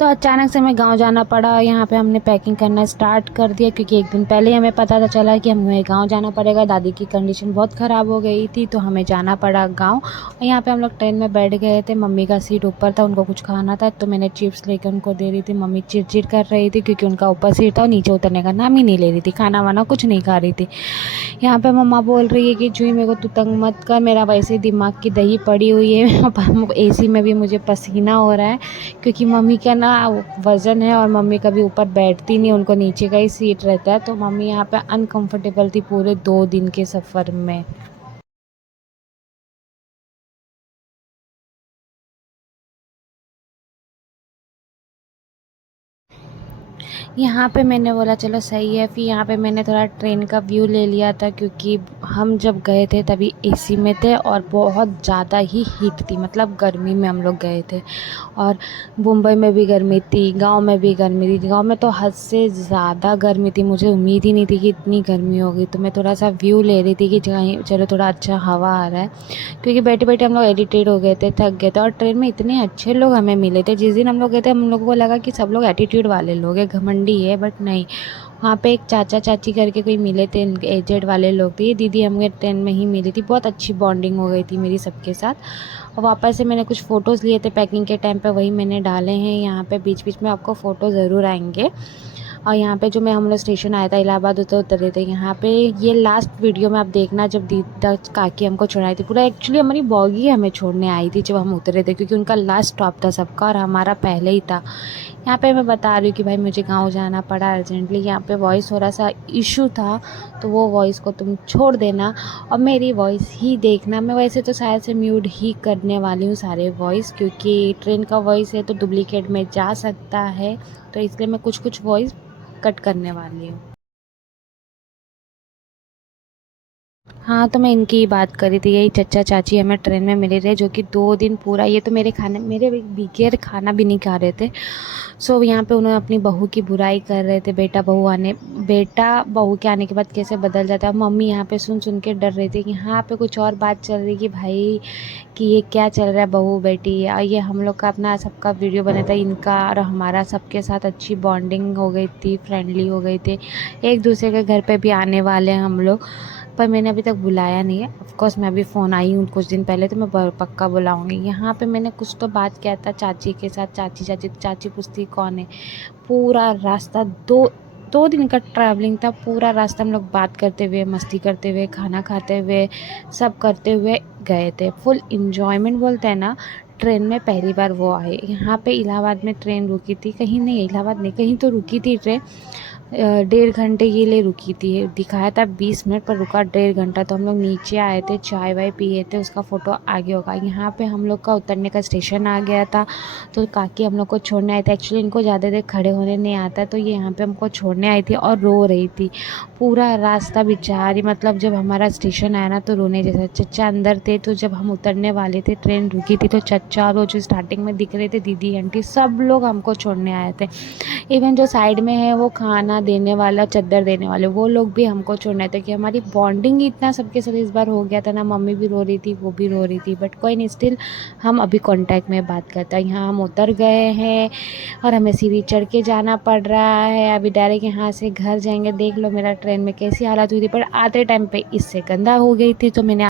तो अचानक से हमें गाँव जाना पड़ा। यहाँ पे हमने पैकिंग करना स्टार्ट कर दिया क्योंकि एक दिन पहले ही हमें पता था चला कि हमें गाँव जाना पड़ेगा। दादी की कंडीशन बहुत ख़राब हो गई थी तो हमें जाना पड़ा गाँव। और यहाँ पे हम लोग ट्रेन में बैठ गए थे। मम्मी का सीट ऊपर था, उनको कुछ खाना था तो मैंने चिप्स लेकर उनको दे रही थी। मम्मी चिड़चिड़ कर रही थी क्योंकि उनका ऊपर सीट था और नीचे उतरने का नाम ही नहीं ले रही थी, खाना वाना कुछ नहीं खा रही थी। यहाँ पे मम्मा बोल रही है कि जुई मेरे को तू तंग मत कर, मेरा वैसे ही दिमाग की दही पड़ी हुई है। एसी में भी मुझे पसीना हो रहा है क्योंकि मम्मी का ना वज़न है और मम्मी कभी ऊपर बैठती नहीं, उनको नीचे का ही सीट रहता है। तो मम्मी यहाँ पे अनकंफर्टेबल थी पूरे 2 दिन के सफ़र में। यहाँ पे मैंने बोला चलो सही है। फिर यहाँ पे मैंने थोड़ा ट्रेन का व्यू ले लिया था क्योंकि हम जब गए थे तभी एसी में थे और बहुत ज़्यादा ही हीट थी, मतलब गर्मी में हम लोग गए थे। और मुंबई में भी गर्मी थी, गांव में भी गर्मी थी। गांव में तो हद से ज़्यादा गर्मी थी, मुझे उम्मीद ही नहीं थी कि इतनी गर्मी होगी। तो मैं थोड़ा सा व्यू ले रही थी कि कहीं चलो थोड़ा अच्छा हवा आ रहा है क्योंकि बैठे बैठे हम लोग इरिटेट हो गए थे, थक गए थे। और ट्रेन में इतने अच्छे लोग हमें मिले थे। जिस दिन हम लोग गए थे हम लोगों को लगा कि सब लोग एटीट्यूड वाले लोग हैं, घमंडी है, बट नहीं। वहाँ पे एक चाचा चाची करके कोई मिले थे, एजेड वाले लोग थे। ये दीदी हमें ट्रेन में ही मिली थी, बहुत अच्छी बॉन्डिंग हो गई थी मेरी सबके साथ। और वापस से मैंने कुछ फ़ोटोज़ लिए थे पैकिंग के टाइम पे, वही मैंने डाले हैं यहाँ पे। बीच बीच में आपको फ़ोटो ज़रूर आएंगे। और यहाँ पे जो मैं हम लोग स्टेशन आया था इलाहाबाद, उतरे थे यहाँ पे। ये लास्ट वीडियो में आप देखना जब दीदा काकी हमको छोड़ाई थी। पूरा एक्चुअली हमारी बॉगी हमें छोड़ने आई थी जब हम उतरे थे क्योंकि उनका लास्ट स्टॉप था सबका और हमारा पहले ही था। यहाँ पे मैं बता रही हूँ कि भाई मुझे गाँव जाना पड़ा अर्जेंटली। यहाँ पे वॉइस थोड़ा सा इशू था तो वो वॉइस को तुम छोड़ देना और मेरी वॉइस ही देखना। मैं वैसे तो शायद से म्यूट ही करने वाली हूँ सारे वॉइस क्योंकि ट्रेन का वॉइस है तो डुप्लीकेट में जा सकता है, तो इसलिए मैं कुछ कुछ वॉइस कट करने वाली हूँ। हाँ, तो मैं इनकी ही बात कर रही थी। यही चचा चाची हमें ट्रेन में मिले थे जो कि 2 दिन पूरा, ये तो मेरे बगैर खाना भी नहीं खा रहे थे। सो यहाँ पे उन्होंने अपनी बहू की बुराई कर रहे थे। बेटा बहू के आने के बाद कैसे बदल जाता है। मम्मी यहाँ पे सुन सुन के डर रही थी कि यहाँ पे कुछ और बात चल रही कि भाई कि ये क्या चल रहा है बहू बेटी। और ये हम लोग का अपना सबका वीडियो बना था, इनका और हमारा सबके साथ अच्छी बॉन्डिंग हो गई थी, फ्रेंडली हो गई थी। एक दूसरे के घर पे भी आने वाले हैं हम लोग, पर मैंने अभी तक बुलाया नहीं है। ऑफ़ कोर्स मैं अभी फ़ोन आई हूँ कुछ दिन पहले तो मैं पक्का बुलाऊँगी। यहाँ पे मैंने कुछ तो बात किया था चाची के साथ। चाची पूछती कौन है। पूरा रास्ता दो दिन का ट्रैवलिंग था। पूरा रास्ता हम लोग बात करते हुए, मस्ती करते हुए, खाना खाते हुए, सब करते हुए गए थे। फुल एन्जॉयमेंट बोलते हैं ना, ट्रेन में पहली बार वो आए। यहाँ पे इलाहाबाद में ट्रेन रुकी थी, कहीं नहीं, इलाहाबाद नहीं कहीं तो रुकी थी ट्रेन। 1.5 घंटे के लिए रुकी थी। दिखाया था 20 मिनट पर रुका 1.5 घंटा। तो हम लोग नीचे आए थे, चाय वाय पिए थे, उसका फ़ोटो आगे होगा। यहाँ पे हम लोग का उतरने का स्टेशन आ गया था तो काकी हम लोग को छोड़ने आए थे। एक्चुअली इनको ज़्यादा देर खड़े होने नहीं आता तो ये यहाँ पे हमको छोड़ने आई थी और रो रही थी पूरा रास्ता बेचारी। मतलब जब हमारा स्टेशन आया ना तो रोने जैसा। चचा अंदर थे तो जब हम उतरने वाले थे ट्रेन रुकी थी तो चचा और वो जो स्टार्टिंग में दिख रहे थे दीदी आंटी सब लोग हमको छोड़ने आए थे। इवन जो साइड में है वो खाना देने वाला, चद्दर देने वाले, वो लोग भी हमको छोड़ने थे कि हमारी बॉन्डिंग ही इतना सबके साथ इस बार हो गया था ना। मम्मी भी रो रही थी, वो भी रो रही थी, बट कोई नहीं, स्टिल हम अभी कांटेक्ट में बात करते हैं। यहाँ हम उतर गए हैं और हमें सीढ़ी चढ़ के जाना पड़ रहा है। अभी डायरेक्ट यहाँ से घर जाएंगे। देख लो मेरा ट्रेन में कैसी हालत हुई थी, पर आते टाइम पे इससे गंदा हो गई थी तो मैंने